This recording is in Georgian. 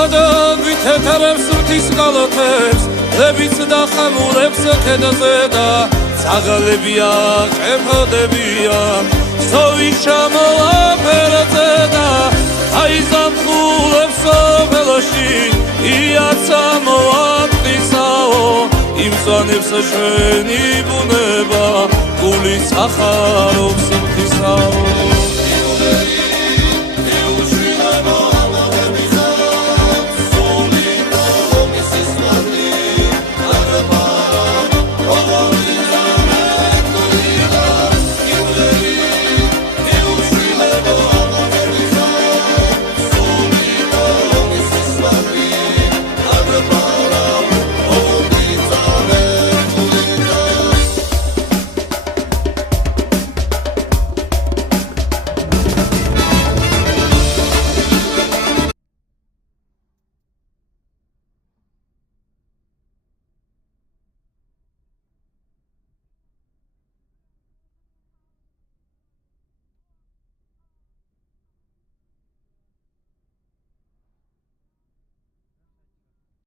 ადაგვი თეთრებს ღვთის კალათებს ლებიც და ხამულებს ქედაზე და საღალებია ყეფოდებია სოვის ჩამოაფერზე და აი ზამხულებს სოფელში იაცა მოამტკისაო იმსვანებს ჩვენი ბუნება გულის ახარობს ღვთისაო